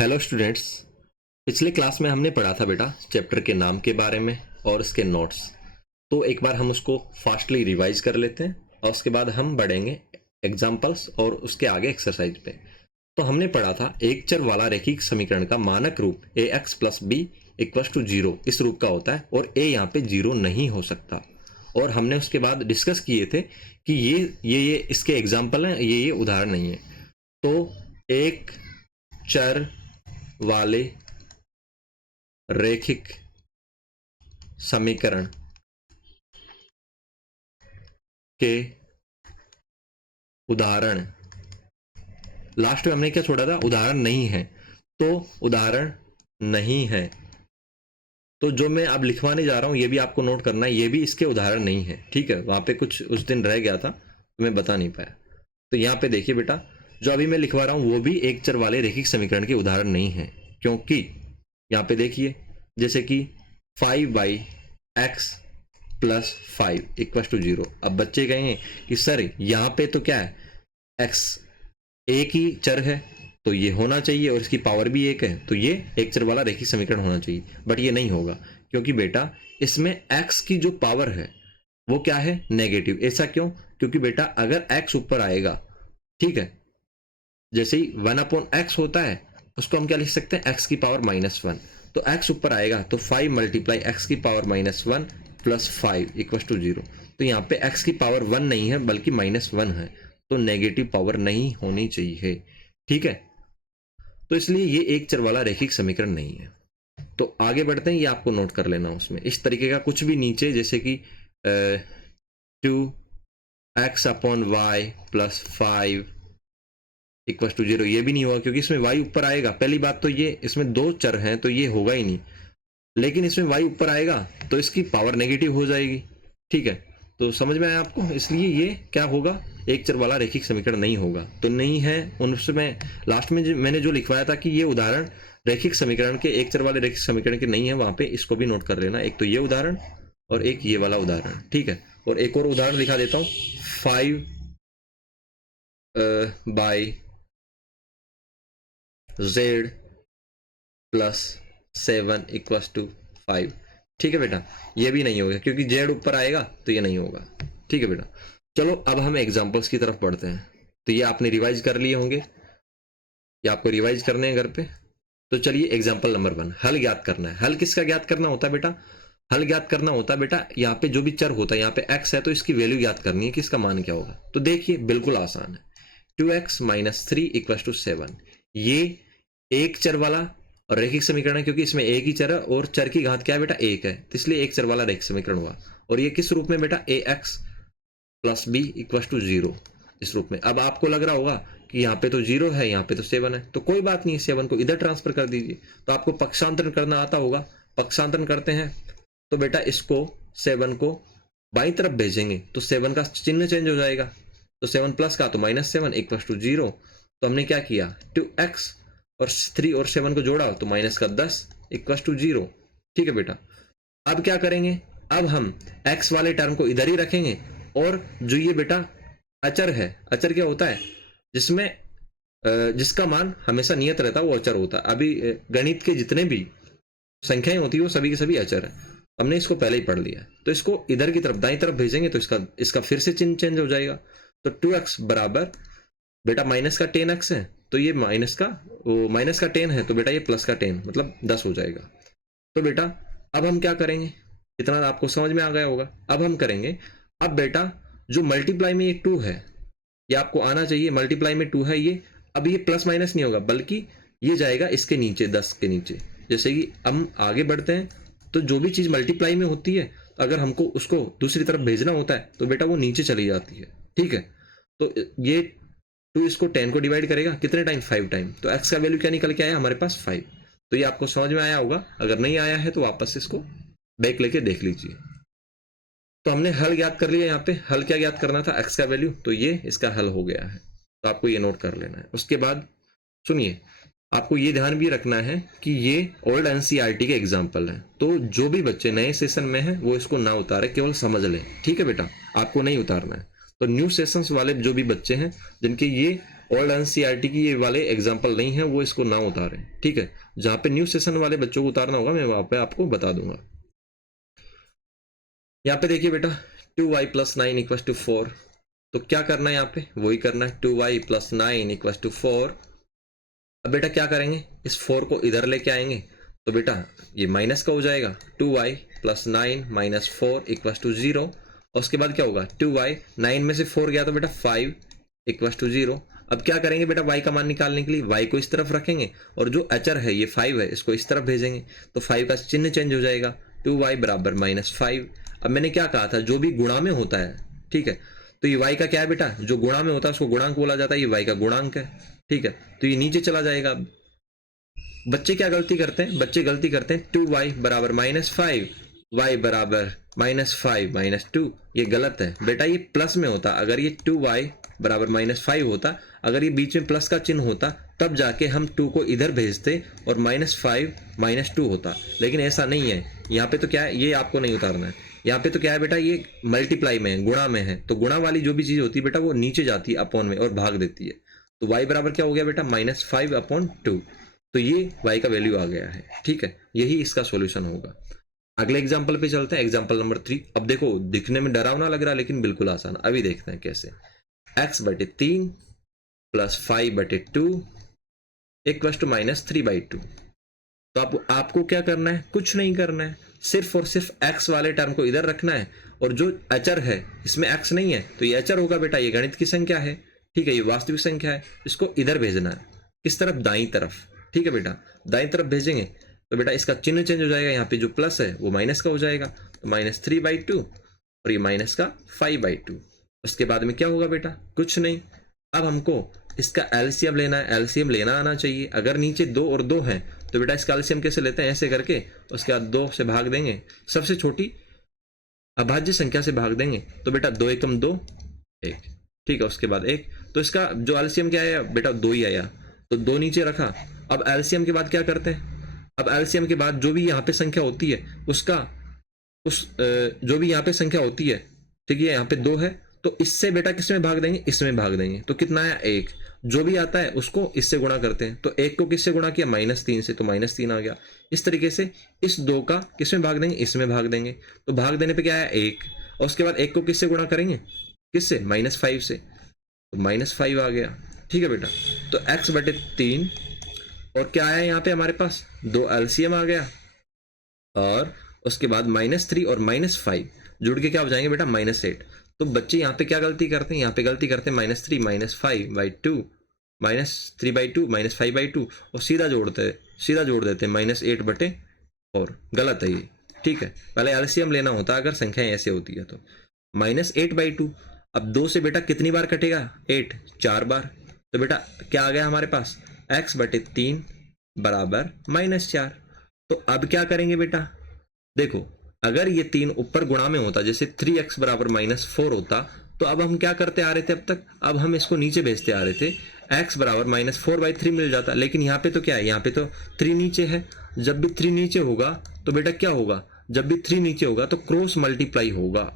Hello students. पिछले class में हमने पढ़ा था बेटा चैप्टर के नाम के बारे में और उसके नोट्स। तो एक बार हम उसको फास्टली रिवाइज कर लेते हैं और उसके बाद हम बढ़ेंगे एग्जाम्पल्स और उसके आगे एक्सरसाइज पे। तो हमने पढ़ा था एक चर वाला रैखिक समीकरण का मानक रूप A X plus B equal to zero इस रूप का होता है और ए यहाँ पे जीरो नहीं हो सकता। और हमने उसके बाद डिस्कस किए थे कि ये इसके एग्जाम्पल हैं, ये उदाहरण नहीं है। तो एक चर वाले रैखिक समीकरण के उदाहरण, लास्ट में हमने क्या छोड़ा था, उदाहरण नहीं है। तो उदाहरण नहीं है, तो जो मैं अब लिखवाने जा रहा हूं ये भी आपको नोट करना है, ये भी इसके उदाहरण नहीं है। ठीक है, वहां पे कुछ उस दिन रह गया था तो मैं बता नहीं पाया। तो यहाँ पे देखिए बेटा, जो अभी मैं लिखवा रहा हूं वो भी एक चर वाले रैखिक समीकरण के उदाहरण नहीं है, क्योंकि यहाँ पे देखिए जैसे कि 5/x plus 5 equal to zero. अब बच्चे कहेंगे कि सर यहाँ पे तो क्या है, x एक ही चर है तो ये होना चाहिए और इसकी पावर भी एक है, तो ये एक चर वाला रैखिक समीकरण होना चाहिए। बट ये नहीं होगा, क्योंकि बेटा इसमें x की जो पावर है वो क्या है, नेगेटिव। ऐसा क्यों? क्योंकि बेटा अगर x ऊपर आएगा, ठीक है, जैसे ही 1/x होता है उसको हम क्या लिख सकते हैं, x की पावर -1। तो x ऊपर आएगा तो 5 मल्टीप्लाई x की power -1 plus 5 equal to zero. तो यहाँ पे x की पावर 1 नहीं है बल्कि -1 है, तो नेगेटिव पावर नहीं होनी चाहिए। ठीक है, तो इसलिए ये एक चर वाला रैखिक समीकरण नहीं है। तो आगे बढ़ते हैं, ये आपको नोट कर लेना। उसमें इस तरीके का कुछ भी नीचे, जैसे कि 2x/y plus 5 equal to zero, ये भी नहीं होगा क्योंकि इसमें y ऊपर आएगा। पहली बात तो ये इसमें दो चर हैं तो ये होगा ही नहीं, लेकिन इसमें y ऊपर आएगा तो इसकी पावर नेगेटिव हो जाएगी। ठीक है, तो समझ में आया आपको? इसलिए ये क्या होगा, एक चर वाला रैखिक समीकरण नहीं होगा। तो नहीं है, उनमें लास्ट में मैंने जो लिखवाया था कि ये उदाहरण रैखिक समीकरण के, एक चर वाले रैखिक समीकरण के नहीं है, वहां पे इसको भी नोट कर लेना। एक तो ये उदाहरण और एक ये वाला उदाहरण। ठीक है, और एक और उदाहरण दिखा देता हूँ, 5/z प्लस 7 इक्वल टू 5। ठीक है बेटा, ये भी नहीं होगा क्योंकि z ऊपर आएगा तो ये नहीं होगा। ठीक है बेटा, चलो अब हम एग्जांपल्स की तरफ बढ़ते हैं। तो ये आपने रिवाइज कर लिए होंगे, ये आपको रिवाइज करने हैं घर पे। तो चलिए एग्जांपल नंबर 1, हल ज्ञात करना है। हल किसका ज्ञात करना होता है बेटा? हल ज्ञात करना होता है बेटा, यहाँ पे जो भी चर होता है, यहाँ पे x है तो इसकी वैल्यू ज्ञात करनी है कि इसका मान क्या होगा। तो देखिए बिल्कुल आसान है, 2x - 3 इक्वल टू 7। ये एक चर वाला और रैखिक समीकरण है क्योंकि इसमें एक ही चर है और चर की घात क्या है बेटा, एक है, तो इसलिए एक चर वाला रैखिक समीकरण हुआ। और ये किस रूप में बेटा, ax plus b equal to zero, इस रूप में। अब आपको लग रहा होगा कि यहाँ पे तो जीरो है, यहाँ पे तो 7 है, तो कोई बात नहीं, 7 को इधर ट्रांसफर कर दीजिए। तो आपको पक्षांतरण करना आता होगा, पक्षांतरण करते हैं तो बेटा इसको 7 को बाईं तरफ भेजेंगे तो 7 का चिन्ह चेंज हो जाएगा। तो 7 प्लस का तो -7 इक्वल टू जीरो। तो हमने क्या किया, 2x और 3 और 7 को जोड़ा तो -10 इक्वल टू जीरो। ठीक है बेटा, अब क्या करेंगे, अब हम x वाले टर्म को इधर ही रखेंगे और जो ये बेटा अचर है, अचर क्या होता है, जिसमें जिसका मान हमेशा नियत रहता है वो अचर होता है। अभी गणित के जितने भी संख्याएं होती है वो सभी के सभी अचर है, हमने इसको पहले ही पढ़ लिया। तो इसको इधर की तरफ दाईं तरफ भेजेंगे तो इसका फिर से चिन्ह चेंज हो जाएगा। तो 2x बराबर बेटा माइनस का 10x है, तो ये माइनस का 10 है, तो बेटा ये प्लस का 10 मतलब 10 हो जाएगा। तो बेटा अब हम क्या करेंगे, इतना आपको समझ में आ गया होगा। अब हम करेंगे, अब बेटा जो मल्टीप्लाई में ये 2 है, ये आपको आना चाहिए, मल्टीप्लाई में 2 है ये, अब ये प्लस माइनस नहीं होगा बल्कि ये जाएगा इसके नीचे, 10 के नीचे। जैसे कि हम आगे बढ़ते हैं तो जो भी चीज मल्टीप्लाई में होती है, अगर हमको उसको दूसरी तरफ भेजना होता है तो बेटा वो नीचे चली जाती है। ठीक है, तो ये 2 इसको 10 को डिवाइड करेगा कितने टाइम, 5 टाइम। तो x का वैल्यू क्या निकल के आया हमारे पास, 5। तो ये आपको समझ में आया होगा, अगर नहीं आया है तो वापस इसको बैक लेके देख लीजिए। तो हमने हल ज्ञात कर लिया। यहाँ पे हल क्या ज्ञात करना था, x का वैल्यू, तो ये इसका हल हो गया है। तो आपको ये नोट कर लेना है। उसके बाद सुनिए, आपको ये ध्यान भी रखना है कि ये ओल्ड एनसीईआरटी के एग्जाम्पल है, तो जो भी बच्चे नए सेशन में हैं वो इसको ना उतारे, केवल समझ लें। ठीक है बेटा, आपको नहीं उतारना है। तो न्यू सेशंस वाले जो भी बच्चे हैं जिनके ये ओल्ड एनसीईआरटी की ये वाले एग्जाम्पल नहीं है, वो इसको ना उतारें, ठीक है। जहां पे न्यू सेशन वाले बच्चों को उतारना होगा मैं वहां पे आपको बता दूंगा। यहाँ पे देखिए बेटा 2y + 9 = 4, तो क्या करना है यहाँ पे वही करना है, 2y + 9 = 4। अब बेटा क्या करेंगे, इस 4 को इधर लेके आएंगे, तो बेटा ये माइनस का हो जाएगा, 2y + 9 - 4 = 0। और उसके बाद क्या होगा, 2y 9 में से 4 गया तो बेटा 5 = 0। अब क्या करेंगे बेटा, y का मान निकालने के लिए y को इस तरफ रखेंगे और जो अचर है ये 5 है इसको इस तरफ भेजेंगे, तो 5 का चिन्ह चेंज हो जाएगा, 2y = -5। अब मैंने क्या कहा था, जो भी गुणा में होता है, ठीक है, तो ये y का क्या है बेटा, जो गुणा में होता है उसको गुणांक बोला जाता है, ये y का गुणांक है, ठीक है, तो ये नीचे चला जाएगा। बच्चे क्या गलती करते हैं, बच्चे गलती करते हैं 2y = -5, y = -5 - 2, ये गलत है बेटा, ये प्लस में होता, अगर ये 2y = -5 होता, अगर ये बीच में प्लस का चिन्ह होता तब जाके हम 2 को इधर भेजते और -5 - 2 होता, लेकिन ऐसा नहीं है। यहाँ पे तो क्या है, ये आपको नहीं उतारना है, यहाँ पे तो क्या है बेटा, ये मल्टीप्लाई में है, गुणा में है, तो गुणा वाली जो भी चीज होती है बेटा वो नीचे जाती है अपॉन में और भाग देती है, तो y बराबर क्या हो गया बेटा, -5/2, तो ये y का वैल्यू आ गया है, ठीक है, यही इसका सॉल्यूशन होगा। अगले एग्जांपल पे चलते हैं, एग्जांपल नंबर 3। अब देखो दिखने में डरावना लग रहा है लेकिन बिल्कुल आसान, अभी देखते हैं कैसे। x/3 + 5/2 = -3/2। तो आपको क्या करना है, कुछ नहीं करना है, सिर्फ और सिर्फ x वाले टर्म को इधर रखना है, और जो अचर है इसमें x नहीं है तो ये अचर होगा बेटा, ये गणित की संख्या है, ठीक है, ये वास्तविक संख्या है, इसको इधर भेजना है, किस तरफ, दाईं तरफ, ठीक है बेटा, दाईं तरफ भेजेंगे तो बेटा इसका चिन्ह चेंज हो जाएगा, यहाँ पे जो प्लस है वो माइनस का हो जाएगा, तो -3/2 और ये माइनस का 5/2। उसके बाद में क्या होगा बेटा, कुछ नहीं। अब हमको इसका एलसीएम लेना है, एलसीएम लेना आना चाहिए, अगर नीचे 2 और 2 है तो बेटा इसका एलसीएम कैसे लेते हैं, ऐसे करके उसके बाद 2 से भाग देंगे, सबसे छोटी अभाज्य संख्या से भाग देंगे, तो बेटा 2 × 2 1, ठीक है, उसके बाद 1, तो इसका जो एलसीएम क्या आया बेटा 2 ही आया, तो 2 नीचे रखा। अब एलसीएम के बाद क्या करते हैं, अब एलसीएम के बाद जो भी यहाँ पे संख्या होती है उसका जो भी यहाँ पे संख्या होती है, ठीक है, यहाँ पे 2 है तो इससे बेटा किसमें भाग देंगे, इसमें भाग देंगे, तो कितना आया 1, जो भी आता है उसको इससे गुणा करते हैं, तो 1 को किससे गुणा किया, -3 से, तो -3 आ गया। इस तरीके से इस 2 का किसमें भाग देंगे, इसमें भाग देंगे, तो भाग देने पे क्या आया 1, और उसके बाद 1 को किससे गुणा करेंगे, किससे, -5 से, तो -5 आ गया, ठीक है बेटा। तो x/3 और क्या आया यहाँ पे हमारे पास, 2 एलसीएम आ गया, और उसके बाद -3 और -5 जुड़ के क्या हो जाएंगे बेटा, -8। तो बच्चे यहाँ पे क्या गलती करते हैं, यहाँ पे गलती करते हैं -3 - 5/2 -3/2 -5/2 और सीधा जोड़ देते हैं -8/4, गलत है ये, ठीक है, पहले एलसीएम लेना होता है अगर संख्याएं ऐसे होती है तो। -8/2, अब 2 से बेटा कितनी बार कटेगा, 8, 4 बार, तो बेटा क्या आ गया हमारे पास, x/3 = -4। तो अब क्या करेंगे बेटा, देखो अगर ये 3 ऊपर गुणा में होता, जैसे 3x = -4 होता, तो अब हम क्या करते आ रहे थे अब तक, अब हम इसको नीचे भेजते आ रहे थे, x = -4/3 मिल जाता, लेकिन यहाँ पे तो क्या है, यहाँ पे तो 3 नीचे है, जब भी 3 नीचे होगा तो बेटा क्या होगा, जब भी 3 नीचे होगा तो क्रॉस मल्टीप्लाई होगा,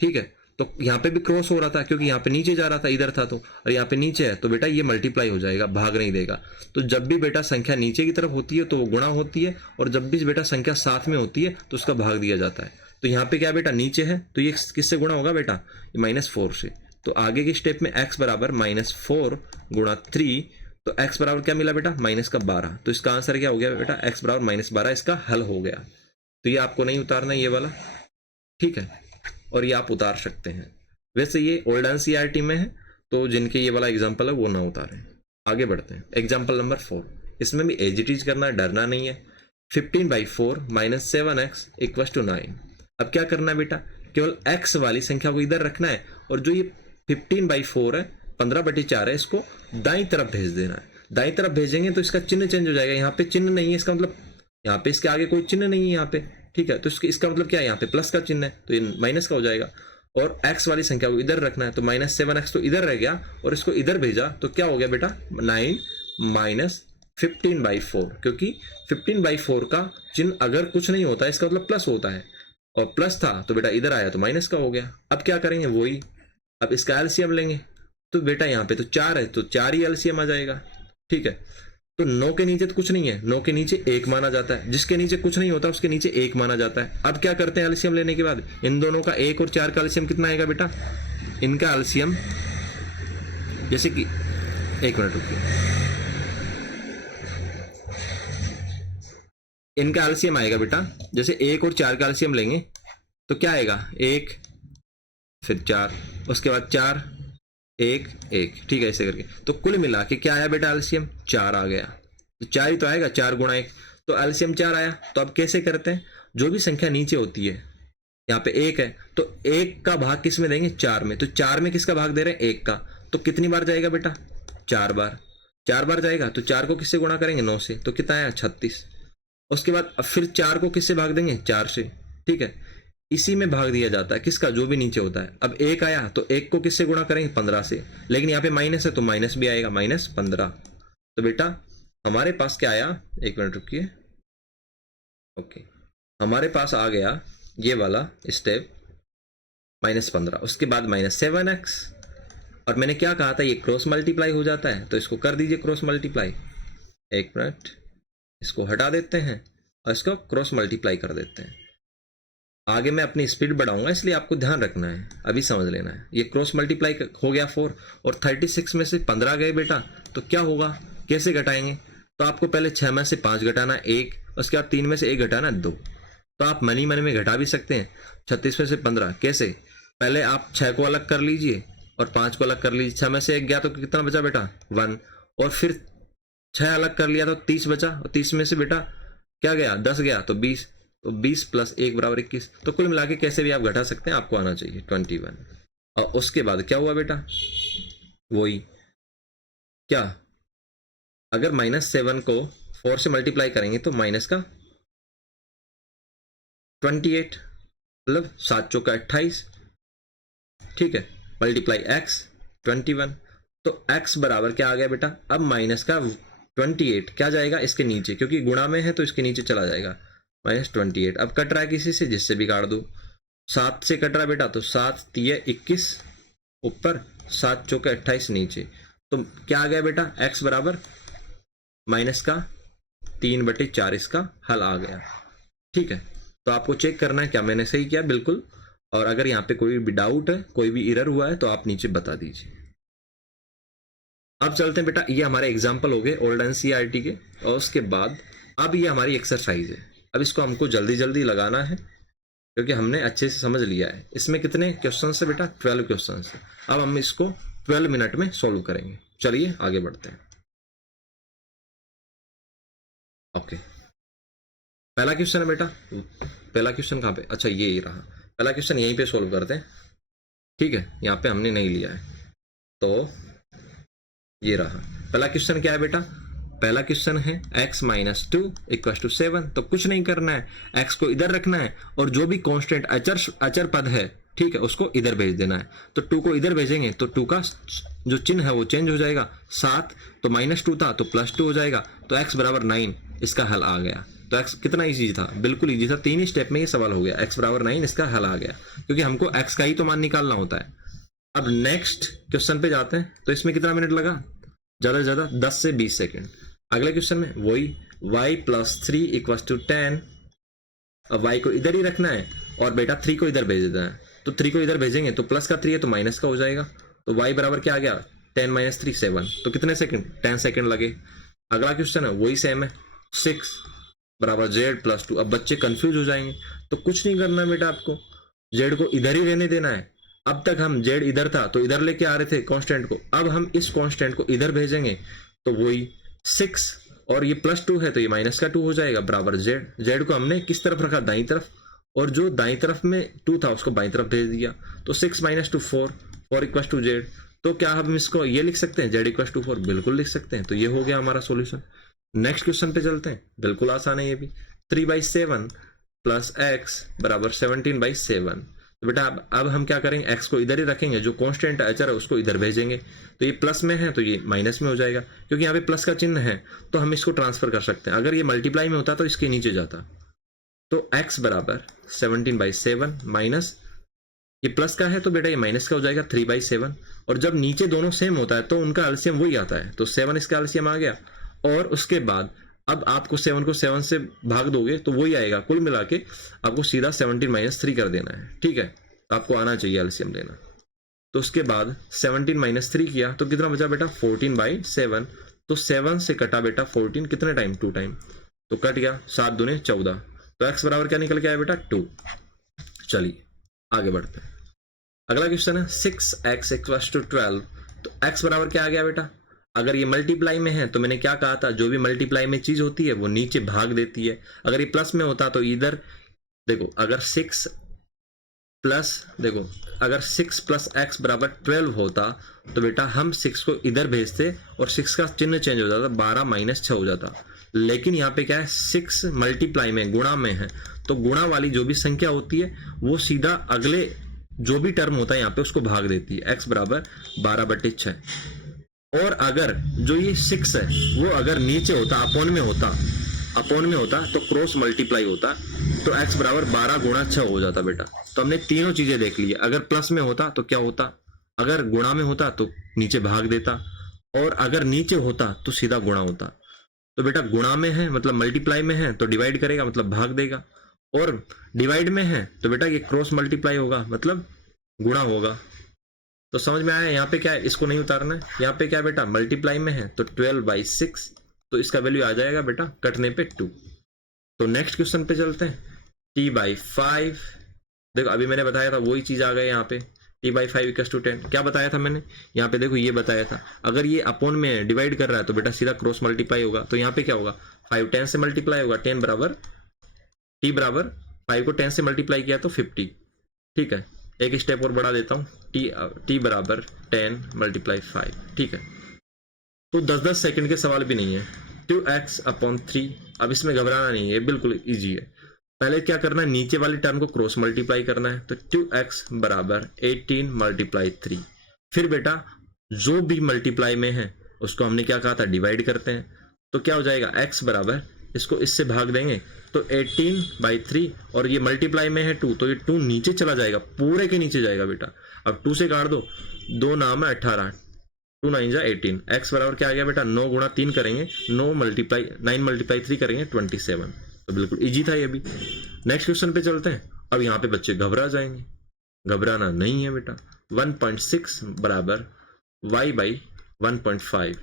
ठीक है, तो यहाँ पे भी क्रॉस हो रहा था क्योंकि यहाँ पे नीचे जा रहा था, इधर था तो, और यहाँ पे नीचे है तो बेटा ये मल्टीप्लाई हो जाएगा, भाग नहीं देगा। तो जब भी बेटा संख्या नीचे की तरफ होती है तो वो गुणा होती है, और जब भी बेटा संख्या साथ में होती है तो उसका भाग दिया जाता है। तो यहाँ पे क्या बेटा नीचे है तो ये किससे गुणा होगा बेटा, ये -4 से। तो आगे के स्टेप में x = -4 × 3, तो x बराबर क्या मिला बेटा, -12। तो इसका आंसर क्या हो गया बेटा, x = -12 इसका हल हो गया। तो ये आपको नहीं उतारना ये वाला, ठीक है, और ये आप उतार सकते हैं। वैसे ये ओल्ड एनसीईआरटी में है तो जिनके ये वाला एग्जाम्पल है वो ना उतारें। आगे बढ़ते हैं, एग्जाम्पल नंबर 4, इसमें भी एज इट इज करना है, डरना नहीं है। 15/4 - 7x = 9। अब क्या करना है बेटा, केवल x वाली संख्या को इधर रखना है, और जो ये 15/4 है, 15/4 है, इसको दाईं तरफ भेज देना है। दाईं तरफ भेजेंगे तो इसका चिन्ह चेंज हो जाएगा, यहाँ पे चिन्ह नहीं है, इसका मतलब यहाँ पे इसके आगे कोई चिन्ह नहीं है यहाँ पे, ठीक है, तो इसका मतलब क्या है, यहाँ पे प्लस का चिन्ह है तो ये माइनस का हो जाएगा, और x वाली संख्या को इधर रखना है, तो -7x तो इधर रह गया और इसको इधर भेजा तो क्या हो गया बेटा, 9 - 15/4, क्योंकि 15/4 का चिन्ह अगर कुछ नहीं होता इसका मतलब प्लस होता है, और प्लस था तो बेटा इधर आया तो माइनस का हो गया। अब क्या करेंगे, वही अब इसका एलसीएम लेंगे, तो बेटा यहाँ पे तो 4 है तो 4 ही एलसीएम आ जाएगा। ठीक है, तो 9 के नीचे तो कुछ नहीं है, 9 के नीचे 1 माना जाता है, जिसके नीचे कुछ नहीं होता उसके नीचे 1 माना जाता है। अब क्या करते हैं एलसीएम लेने के बाद, इन दोनों का 1 और 4 का एलसीएम कितना आएगा बेटा, इनका एलसीएम जैसे कि 1 मिनट रुकिए, इनका एलसीएम आएगा बेटा, जैसे 1 और 4 का एलसीएम लेंगे तो क्या आएगा, 1 फिर 4, उसके बाद 4 1 1, ठीक है, ऐसे करके। तो कुल मिला के क्या आया बेटा एलसीएम, 4 आ गया। तो 4 ही तो आएगा, 4 गुणा 1, तो एलसीएम 4 आया। तो अब कैसे करते हैं, जो भी संख्या नीचे होती है, यहाँ पे 1 है तो 1 का भाग किस में देंगे, 4 में। तो 4 में किसका भाग दे रहे हैं, 1 का। तो कितनी बार जाएगा बेटा, 4 बार। 4 बार जाएगा तो 4 को किससे गुणा करेंगे, 9 से, तो कितना आया, 36। उसके बाद अब फिर 4 को किससे भाग देंगे, 4 से। ठीक है, इसी में भाग दिया जाता है किसका, जो भी नीचे होता है। अब 1 आया तो 1 को किससे गुणा करेंगे, 15 से, लेकिन यहाँ पे माइनस है तो माइनस भी आएगा, -15। तो बेटा हमारे पास क्या आया, 1 मिनट रुकिए, ओके, हमारे पास आ गया ये वाला स्टेप -15, उसके बाद -7x, और मैंने क्या कहा था, ये क्रॉस मल्टीप्लाई हो जाता है, तो इसको कर दीजिए क्रॉस मल्टीप्लाई। 1 मिनट, इसको हटा देते हैं और इसको क्रॉस मल्टीप्लाई कर देते हैं। आगे मैं अपनी स्पीड बढ़ाऊंगा इसलिए आपको ध्यान रखना है, अभी समझ लेना है। ये क्रॉस मल्टीप्लाई हो गया 4, और 36 में से 15 गए बेटा, तो क्या होगा, कैसे घटाएंगे, तो आपको पहले 6 में से 5 घटाना 1, उसके बाद 3 में से 1 घटाना 2। तो आप मनी मन में घटा भी सकते हैं 36 में से 15, कैसे, पहले आप 6 को अलग कर लीजिए और 5 को अलग कर लीजिए। 6 में से 1 गया तो कितना बचा बेटा, 1, और फिर 6 अलग कर लिया तो 30 बचा, और 30 में से बेटा क्या गया, 10 गया तो 20, तो 20 + 1 = 21। तो कुल मिला के कैसे भी आप घटा सकते हैं, आपको आना चाहिए 21। और उसके बाद क्या हुआ बेटा, वही क्या, अगर -7 को 4 से मल्टीप्लाई करेंगे तो माइनस का 28, मतलब 7 चौका 28, ठीक है, मल्टीप्लाई x 21। तो x बराबर क्या आ गया बेटा, अब माइनस का 28 क्या जाएगा, इसके नीचे, क्योंकि गुणा में है तो इसके नीचे चला जाएगा, -28। अब कट रहा है किसी से, जिससे भी काट दो, 7 से कट रहा है बेटा, तो 7 × 21 ऊपर, 7 चौके 28 नीचे। तो क्या आ गया बेटा, x बराबर माइनस का 3/4, इसका हल आ गया। ठीक है, तो आपको चेक करना है क्या मैंने सही किया, बिल्कुल। और अगर यहाँ पे कोई भी डाउट है, कोई भी एरर हुआ है, तो आप नीचे बता दीजिए। अब चलते हैं बेटा, ये हमारे एग्जाम्पल हो गए ओल्ड एनसीईआरटी के, और उसके बाद अब ये हमारी एक्सरसाइज है। अब इसको हमको जल्दी जल्दी लगाना है क्योंकि हमने अच्छे से समझ लिया है। इसमें कितने क्वेश्चन है बेटा, 12 क्वेश्चन है। अब हम इसको 12 मिनट में सॉल्व करेंगे। चलिए आगे बढ़ते हैं। ओके, पहला क्वेश्चन है बेटा, पहला क्वेश्चन कहाँ पे, अच्छा ये रहा पहला क्वेश्चन, यहीं पे सॉल्व करते हैं। ठीक है, यहाँ पे हमने नहीं लिया है, तो ये रहा पहला क्वेश्चन। क्या है बेटा, पहला क्वेश्चन है x - 2 = 7। तो कुछ नहीं करना है, x को इधर रखना है और जो भी कांस्टेंट अचर पद है, ठीक है, उसको इधर भेज देना है। तो 2 को इधर भेजेंगे तो 2 का जो चिन्ह है वो चेंज हो जाएगा। 7 तो -2 था तो +2 हो जाएगा। तो x बराबर 9, इसका हल आ गया। तो x कितना इजी था, बिल्कुल इजी था, 3 ही स्टेप में ये सवाल हो गया। x बराबर 9, इसका हल आ गया, क्योंकि हमको x का ही तो मान निकालना होता है। अब नेक्स्ट क्वेश्चन पे जाते हैं। तो इसमें कितना मिनट लगा, ज्यादा से ज्यादा 10 से 20 सेकेंड। अगले क्वेश्चन में वही y + 3 = 10। अब y को इधर ही रखना है और बेटा 3 को इधर भेज देना है। तो 3 को इधर भेजेंगे तो प्लस का 3 है तो माइनस का हो जाएगा। तो y बराबर क्या आ गया, 10 - 3 7। तो कितने सेकंड, 10 सेकंड लगे। अगला क्वेश्चन है वही सेम है, 6 = z + 2। अब बच्चे कंफ्यूज हो जाएंगे, तो कुछ नहीं करना है बेटा, आपको z को इधर ही रहने देना है। अब तक हम z इधर था तो इधर लेके आ रहे थे कांस्टेंट को, अब हम इस कांस्टेंट को इधर भेजेंगे तो वही 6 और ये +2 है तो ये -2 हो जाएगा बराबर z को हमने किस तरफ रखा, दाईं तरफ, और जो दाईं तरफ में 2 था उसको बाईं तरफ भेज दिया। तो 6 - 2 4 = z। तो क्या हम इसको ये लिख सकते हैं, z = 4, बिल्कुल लिख सकते हैं। तो ये हो गया हमारा सॉल्यूशन। नेक्स्ट क्वेश्चन पे चलते हैं, बिल्कुल आसान है ये भी। 3/7 + x = 17/7। तो बेटा अब हम क्या करेंगे, x को इधर ही रखेंगे, जो कांस्टेंट अचर है उसको इधर भेजेंगे। तो ये प्लस में है तो ये माइनस में हो जाएगा, क्योंकि यहाँ पे प्लस का चिन्ह है तो हम इसको ट्रांसफर कर सकते हैं। अगर ये मल्टीप्लाई में होता तो इसके नीचे जाता। तो x बराबर 17/7 माइनस, ये प्लस का है तो बेटा ये माइनस का हो जाएगा 3/7, और जब नीचे दोनों सेम होता है तो उनका एलसीएम वही आता है, तो 7 इसका एलसीएम आ गया। और उसके बाद अब आपको 7 को 7 से भाग दोगे तो वही आएगा, कुल मिला के आपको सीधा 17 - 3 कर देना है, ठीक है। आपको आना चाहिए एलसीएम लेना। तो उसके बाद 17 - 3 किया तो कितना बचा बेटा 14/7। तो 7 से कटा बेटा 14 कितने टाइम 2 टाइम, तो कट गया 7 दूने 14। तो x बराबर क्या निकल के आया बेटा 2। चलिए आगे बढ़ते हैं। अगला क्वेश्चन है 6x = 12। तो x बराबर क्या आ गया बेटा, अगर ये मल्टीप्लाई में है तो मैंने क्या कहा था, जो भी मल्टीप्लाई में चीज होती है वो नीचे भाग देती है। अगर ये प्लस में होता तो इधर देखो, अगर 6 + x = 12 होता तो बेटा हम 6 को इधर भेजते और 6 का चिन्ह चेंज हो जाता, 12 - 6 हो जाता। लेकिन यहाँ पे क्या है, 6 मल्टीप्लाई में गुणा में है, तो गुणा वाली जो भी संख्या होती है वो सीधा अगले जो भी टर्म होता है यहाँ पे उसको भाग देती है। x बराबर 12/6। और अगर जो ये 6 है वो अगर नीचे होता, अपोन में होता तो क्रॉस मल्टीप्लाई होता, तो x बराबर 12 × 6 हो जाता बेटा। तो हमने तीनों चीजें देख ली। अगर प्लस में होता तो क्या होता, अगर गुणा में होता तो नीचे भाग देता, और अगर नीचे होता तो सीधा गुणा होता। तो बेटा गुणा में है मतलब मल्टीप्लाई में है तो डिवाइड करेगा मतलब भाग देगा, और डिवाइड में है तो बेटा ये क्रॉस मल्टीप्लाई होगा मतलब गुणा होगा। तो समझ में आया। यहाँ पे क्या है, इसको नहीं उतारना है। यहाँ पे क्या है बेटा, मल्टीप्लाई में है तो 12/6, तो इसका वैल्यू आ जाएगा बेटा कटने पे 2। तो नेक्स्ट क्वेश्चन पे चलते हैं। t/5, देखो अभी मैंने बताया था वही चीज आ गई यहाँ पे, t/5 = 10। क्या बताया था मैंने यहाँ पे, देखो ये बताया था अगर ये अपोन में डिवाइड कर रहा है तो बेटा सीधा क्रॉस मल्टीप्लाई होगा। तो यहाँ पे क्या होगा, 5 10 से मल्टीप्लाई होगा, 10 बराबर t बराबर 5 को 10 से मल्टीप्लाई किया तो 50, ठीक है। एक स्टेप और बढ़ा देता हूँ, t बराबर 10 × 5, ठीक है। तो 10-10 सेकंड के सवाल भी नहीं है। 2x/3, अब इसमें घबराना नहीं है, बिल्कुल इजी है। पहले क्या करना है, नीचे वाली टर्म को क्रॉस मल्टीप्लाई करना है, तो 2x बराबर 18 × 3। फिर बेटा जो भी मल्टीप्लाई में है उसको हमने क्या कहा था, डिवाइड करते हैं। तो क्या हो जाएगा, x बराबर इसको इससे भाग देंगे तो 18/3, और ये मल्टीप्लाई में है 2 तो ये 2 नीचे चला जाएगा, पूरे के नीचे जाएगा बेटा। अब 2 से काट दो, 2 नाम है 18, 2 9 जा 18। x बराबर क्या आ गया बेटा, 9 × 3 करेंगे, 9 × 3 करेंगे 27। तो बिल्कुल इजी था ये भी। नेक्स्ट क्वेश्चन पे चलते हैं। अब यहाँ पे बच्चे घबरा जाएंगे, घबराना नहीं है बेटा। 1.6 बराबर y/1.5,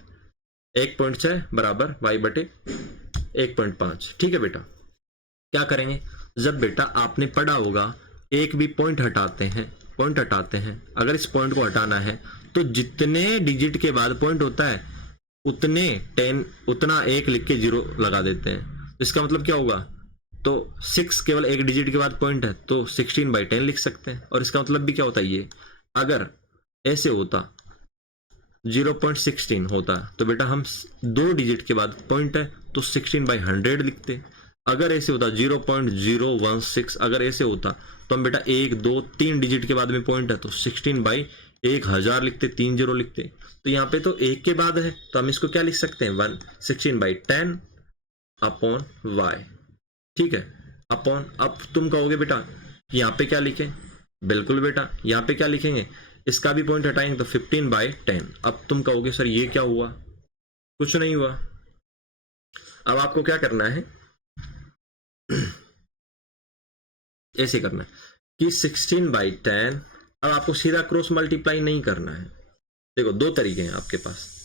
1.6 बराबर y/1.5, ठीक है बेटा। क्या करेंगे, जब बेटा आपने पढ़ा होगा एक भी पॉइंट हटाते हैं, अगर इस पॉइंट को हटाना है तो जितने डिजिट के बाद पॉइंट होता है उतना 1 लिख के 0 लगा देते हैं। इसका मतलब क्या होगा, तो 6 केवल एक डिजिट के बाद पॉइंट है तो 16/10 लिख सकते हैं। और इसका मतलब भी क्या होता है, ये अगर ऐसे होता 0.16 होता तो बेटा हम 2 डिजिट के बाद पॉइंट है तो 16/100 लिखते। अगर ऐसे होता 0.016, अगर ऐसे होता तो हम बेटा 1 2 3 डिजिट के बाद में पॉइंट है तो 16/1000 लिखते, 3 0 लिखते। तो यहाँ पे तो 1 के बाद है तो हम इसको क्या लिख सकते हैं, 16/10 अपॉन y, ठीक है, अपॉन। अब तुम कहोगे बेटा कि यहाँ पे क्या लिखें, बिल्कुल बेटा यहाँ पे क्या लिखेंगे, इसका भी पॉइंट हटाएंगे तो 15/10। अब तुम कहोगे सर ये क्या हुआ, कुछ नहीं हुआ। अब आपको क्या करना है, ऐसे करना है कि 16/10, अब आपको सीधा क्रॉस मल्टीप्लाई नहीं करना है। देखो 2 तरीके हैं आपके पास।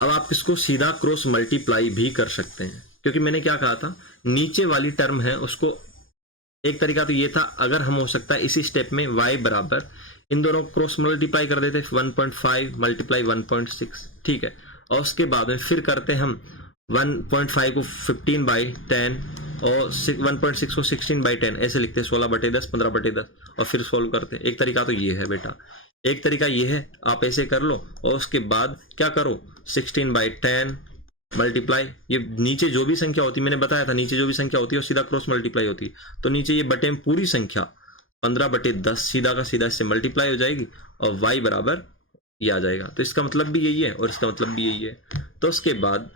अब आप इसको सीधा क्रॉस मल्टीप्लाई भी कर सकते हैं, क्योंकि मैंने क्या कहा था, नीचे वाली टर्म है उसको, एक तरीका तो ये था, अगर हम हो सकता है इसी स्टेप में y बराबर इन दोनों क्रॉस मल्टीप्लाई कर देते 1.5 × 1.6, ठीक है। और उसके बाद में फिर करते हम 1.5 को 15/10 और 1.6 को 16/10, ऐसे लिखते हैं 16/10 15/10, और फिर सोल्व करते हैं। एक तरीका तो ये है बेटा, एक तरीका ये है, आप ऐसे कर लो और उसके बाद क्या करो, 16/10 मल्टीप्लाई, ये नीचे जो भी संख्या होती है, मैंने बताया था नीचे जो भी संख्या होती है वो सीधा क्रॉस मल्टीप्लाई होती है, तो नीचे ये बटे में पूरी संख्या 15/10 सीधा का सीधा इससे मल्टीप्लाई हो जाएगी और y बराबर ये आ जाएगा। तो इसका मतलब भी यही है और इसका मतलब भी यही है। तो उसके बाद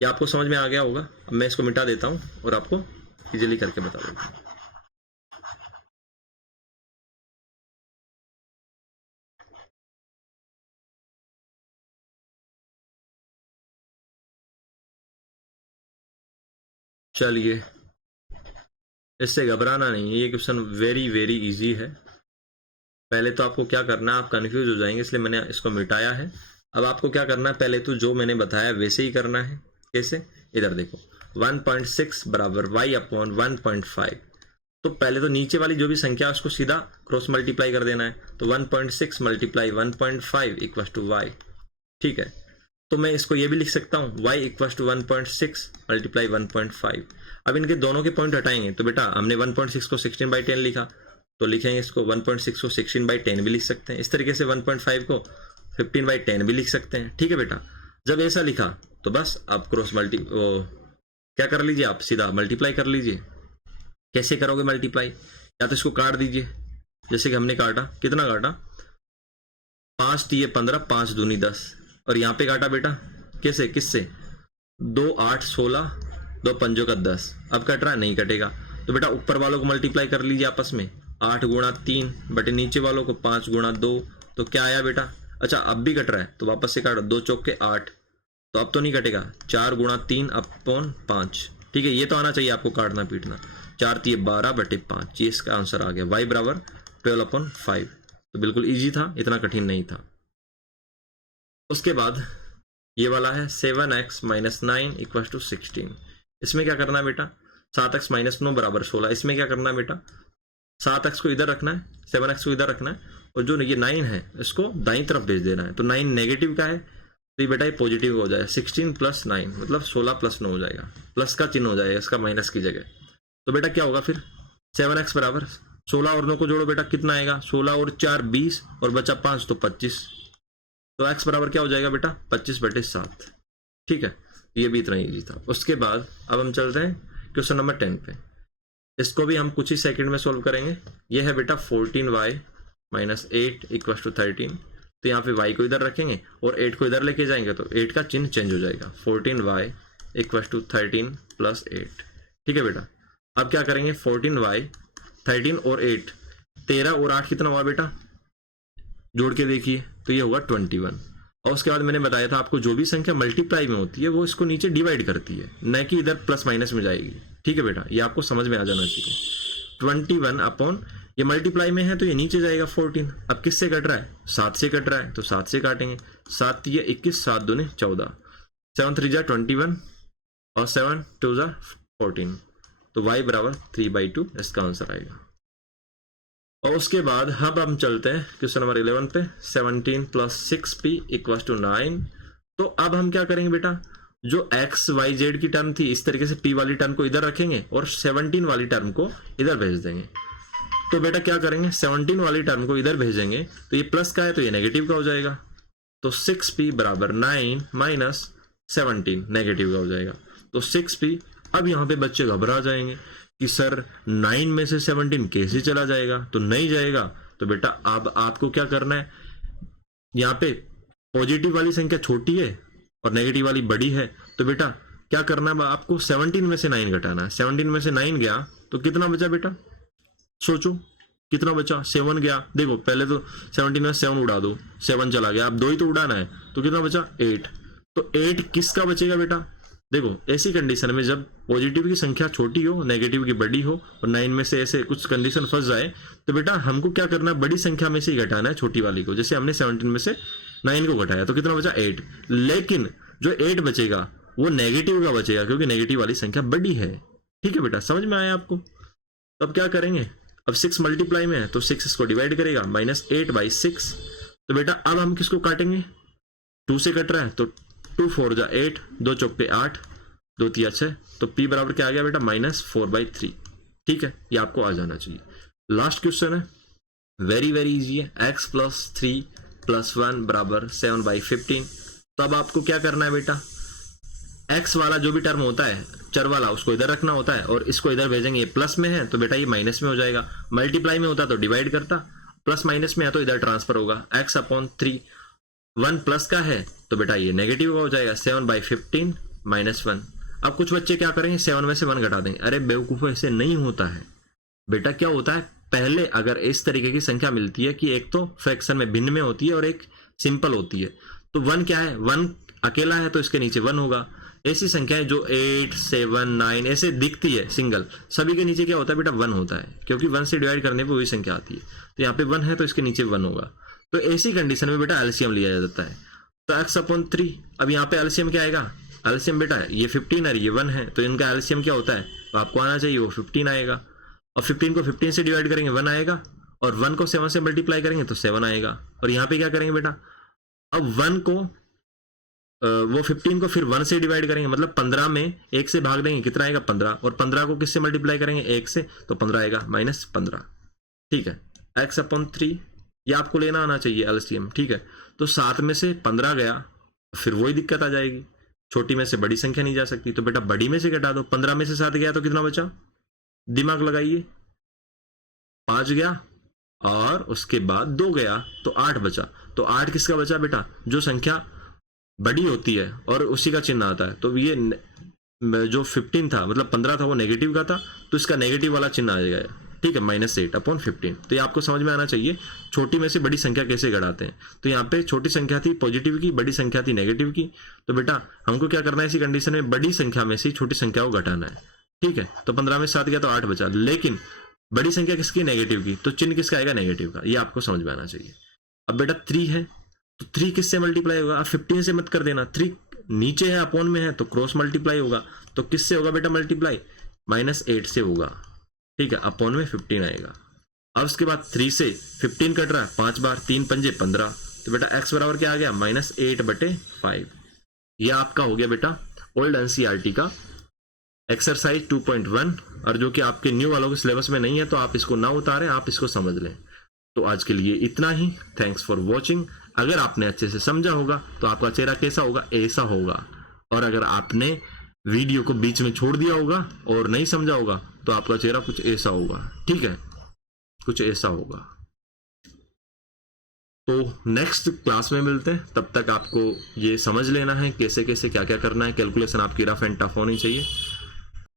ये आपको समझ में आ गया होगा। अब मैं इसको मिटा देता हूं और आपको इजीली करके बता देता हूं। चलिए, इससे घबराना नहीं है, ये क्वेश्चन वेरी वेरी इजी है। पहले तो आपको क्या करना है, आप कंफ्यूज हो जाएंगे इसलिए मैंने इसको मिटाया है। अब आपको क्या करना है, पहले तो जो मैंने बताया वैसे ही करना है। कैसे, इधर देखो 1.6 बराबर y अपॉन 1.5। तो पहले तो नीचे वाली जो भी संख्या है उसको सीधा क्रॉस मल्टीप्लाई कर देना है। तो 1.6 मल्टीप्लाई 1.5 इक्वल टू y। ठीक है, तो मैं इसको ये भी लिख सकता हूँ y इक्वल टू 1.6 मल्टीप्लाई 1.5। अब इनके दोनों के पॉइंट हटाएंगे तो बेटा हमने 1.6 को 16/10 लिखा, तो लिखेंगे इसको 1.6 को 16/10 भी लिख सकते हैं। इस तरीके से 1.5 को 15/10 भी लिख सकते हैं। ठीक है बेटा, जब ऐसा लिखा तो बस आप क्रॉस क्या कर लीजिए, आप सीधा मल्टीप्लाई कर लीजिए। कैसे करोगे मल्टीप्लाई, या तो इसको काट दीजिए जैसे कि हमने काटा। कितना काटा, 5 तिये 15, 5 दूनी 10। और यहाँ पे काटा बेटा कैसे, किससे, 2 8 16, 2 पंजों का 10। अब कट रहा है, नहीं कटेगा। तो बेटा ऊपर वालों को मल्टीप्लाई कर लीजिए आपस में, 8 गुणा 3 बटे नीचे वालों को 5 गुणा 2। तो क्या आया बेटा, अच्छा अब भी कट रहा है तो वापस से काटो, 2 चौके 8। तो अब तो नहीं कटेगा, 4 गुणा 3 अपॉन 5। ठीक है, ये तो आना चाहिए आपको काटना पीटना। 4 तिये 12 बटे 5, ये इसका आंसर आ गया। y बराबर 12/5। तो बिल्कुल इजी था, इतना कठिन नहीं था। उसके बाद ये वाला है 7x माइनस 9 इक्वल टू 16। इसमें क्या करना है बेटा, 7x माइनस 9 बराबर 16। इसमें क्या करना है बेटा, 7x को इधर रखना है, 7x को इधर रखना है, और जो ये 9 है इसको दाईं तरफ भेज देना है। तो 9 नेगेटिव का है तो ये बेटा ये पॉजिटिव हो जाएगा। 16 प्लस 9 मतलब 16 प्लस 9 हो जाएगा, प्लस का चिन्ह हो जाएगा इसका माइनस की जगह। तो बेटा क्या होगा फिर, 7x बराबर 16 और 9 को जोड़ो बेटा, कितना आएगा, 16 और 4 20 और बचा 5 तो 25। तो x बराबर क्या हो जाएगा बेटा, 25/7। ठीक है, ये भी इतना ईजी था। उसके बाद अब हम चलते हैं क्वेश्चन नंबर 10 पे। इसको भी हम कुछ ही सेकंड में सोल्व करेंगे। ये है बेटा 14y माइनस 8 इक्वल टू 13। तो यहाँ पे y को इधर रखेंगे और 8 को इधर लेके जाएंगे तो 8 का चिन्ह चेंज हो जाएगा। 14y equal to 13 plus 8। ठीक है बेटा, अब क्या करेंगे, 14y 13 और 8, 13 और 8 कितना हुआ बेटा, जोड़ के देखिए तो ये होगा 21। और उसके बाद मैंने बताया था आपको जो भी संख्या मल्टीप्लाई में होती है वो इसको नीचे डिवाइड करती है, न कि इधर प्लस माइनस में जाएगी। ठीक है बेटा, ये आपको समझ में आ जाना चाहिए। 21 अपॉन ये मल्टीप्लाई में है तो ये नीचे जाएगा 14। अब किससे कट रहा है, 7 से कट रहा है, तो 7 से काटेंगे। 7 तिये 21, 7 दूने 14, 7 3 जा 21 और 7 2 जा 14। तो y बराबर 3/2 इसका आंसर आएगा। और उसके बाद अब हम चलते हैं क्वेश्चन नंबर 11 पे। 17 प्लस 6p इक्वल टू 9। तो अब हम क्या करेंगे बेटा, जो x y z की टर्म थी इस तरीके से p वाली टर्म को इधर रखेंगे और 17 वाली टर्म को इधर भेज देंगे। तो बेटा क्या करेंगे, 17 वाली टर्म को इधर भेजेंगे तो ये प्लस का है तो ये नेगेटिव का हो जाएगा। तो 6p बराबर 9 माइनस 17 नेगेटिव का हो जाएगा। तो 6p, अब यहाँ पे बच्चे घबरा जाएंगे कि सर 9 में से 17 कैसे चला जाएगा, तो नहीं जाएगा। तो बेटा अब आपको क्या करना है, यहाँ पे पॉजिटिव वाली संख्या छोटी है और नेगेटिव वाली बड़ी है। तो बेटा क्या करना है, आपको 17 में से 9 घटाना है। 17 में से 9 गया तो कितना बचा बेटा, सोचो कितना बचा, 7 गया। देखो पहले तो 17 में 7 उड़ा दो, 7 चला गया, अब 2 ही तो उड़ाना है, तो कितना बचा 8। तो 8 किसका बचेगा बेटा, देखो ऐसी कंडीशन में जब पॉजिटिव की संख्या छोटी हो नेगेटिव की बड़ी हो और 9 में से ऐसे कुछ कंडीशन फंस जाए तो बेटा हमको क्या करना है, बड़ी संख्या में से ही घटाना है छोटी वाली को। जैसे हमने 17 में से 9 को घटाया तो कितना बचा 8, लेकिन जो 8 बचेगा वो नेगेटिव का बचेगा क्योंकि नेगेटिव वाली संख्या बड़ी है। ठीक है बेटा, समझ में आया आपको। अब क्या करेंगे, अब 6 मल्टीप्लाई में है तो 6 इसको डिवाइड करेगा, -8/6। तो बेटा अब हम किसको काटेंगे, 2 से कट रहा है तो 2 4 जा 8, 2 चौके 8, 2 तिया 6। तो p बराबर क्या आ गया बेटा, -4/3। ठीक है, ये आपको आ जाना चाहिए। लास्ट क्वेश्चन है, वेरी वेरी इजी है। x + 3 + 1 बराबर 7/15। तो अब आपको क्या करना है बेटा, x वाला जो भी टर्म होता है चर वाला उसको इधर रखना होता है और इसको इधर भेजेंगे। ये प्लस में है तो बेटा ये माइनस में हो जाएगा, मल्टीप्लाई में होता तो डिवाइड करता, प्लस माइनस में है तो इधर ट्रांसफर होगा। x/3 1 प्लस का है तो बेटा ये नेगेटिव हो जाएगा, 7/15 -1। अब कुछ बच्चे क्या करेंगे, 7 में से 1 घटा देंगे। अरे बेवकूफो, ऐसे नहीं होता है बेटा। क्या होता है, पहले अगर इस तरीके की संख्या मिलती है कि एक तो फ्रैक्शन में भिन्न में होती है और एक सिंपल होती है, तो 1 क्या है, 1 अकेला है तो इसके नीचे 1 होगा, ऐसी संख्याएं जो 8, 7, 9 ऐसे दिखती है सिंगल, सभी के नीचे क्या होता है बेटा 1 होता है, क्योंकि 1 से डिवाइड करने पे वही संख्या आती है। तो यहाँ पे 1 है तो इसके नीचे 1 होगा। तो ऐसी कंडीशन में बेटा एलसीएम लिया जाता है। तो x/3, अब यहाँ पे एलसीएम क्या आएगा, एलसीएम बेटा ये 15 और ये 1 है, तो इनका एलसीएम क्या होता है, तो आपको आना चाहिए वो 15 आएगा। और 15 को 15 से डिवाइड करेंगे 1 आएगा, और 1 को 7 से मल्टीप्लाई करेंगे तो 7 आएगा। और यहाँ पे क्या करेंगे बेटा, अब 1 को वो 15 को फिर 1 से डिवाइड करेंगे, मतलब 15 में 1 से भाग देंगे, कितना आएगा 15, और 15 को किससे मल्टीप्लाई करेंगे 1 से, तो 15 आएगा -15। ठीक है, x/3 ये आपको लेना आना चाहिए एलसीएम। ठीक है, तो 7 में से 15 गया, फिर वही दिक्कत आ जाएगी, छोटी में से बड़ी संख्या नहीं जा सकती, तो बेटा बड़ी में से घटा दो। 15 में से 7 गया तो कितना बचा, दिमाग लगाइए, 5 गया, और उसके बाद 2 गया तो 8 बचा। तो 8 किसका बचा बेटा, जो संख्या बड़ी होती है और उसी का चिन्ह आता है। तो ये जो 15 था, मतलब 15 था, वो नेगेटिव का था, तो इसका नेगेटिव वाला चिन्ह आ जाएगा। ठीक है, -8/15। तो ये आपको समझ में आना चाहिए छोटी में से बड़ी संख्या कैसे घटाते हैं। तो यहाँ पे छोटी संख्या थी पॉजिटिव की, बड़ी संख्या थी नेगेटिव की। तो बेटा हमको क्या करना है, इसी कंडीशन में बड़ी संख्या में से छोटी संख्या को घटाना है। ठीक है, तो 15 में 7 गया तो 8 बचा, लेकिन बड़ी संख्या किसकी, नेगेटिव की, तो चिन्ह किसका आएगा, नेगेटिव का। ये आपको समझ में आना चाहिए। अब बेटा 3 है, तो 3 किससे मल्टीप्लाई होगा, आप 15 से मत कर देना, 3 नीचे है अपॉन में है तो क्रॉस मल्टीप्लाई होगा। तो किससे होगा बेटा मल्टीप्लाई, -8 से होगा। ठीक है, अपॉन में 15 आएगा। अब उसके बाद 3 से 15 कट रहा है 5 बार, 3 पंजे 15, तो बेटा x बराबर क्या आ गया, -8/5। ये आपका हो गया बेटा ओल्ड एनसीईआरटी का एक्सरसाइज 2.1, और जो कि आपके न्यू वालों के सिलेबस में नहीं है, तो आप इसको ना उतारें, आप इसको समझ लें। तो आज के लिए इतना ही, थैंक्स फॉर वॉचिंग। अगर आपने अच्छे से समझा होगा तो आपका चेहरा कैसा होगा, ऐसा होगा। और अगर आपने वीडियो को बीच में छोड़ दिया होगा और नहीं समझा होगा तो आपका चेहरा कुछ ऐसा होगा। ठीक है, कुछ ऐसा होगा। तो नेक्स्ट क्लास में मिलते हैं, तब तक आपको ये समझ लेना है कैसे कैसे क्या क्या करना है। कैलकुलेशन आपकी रफ एंड टफ होनी चाहिए।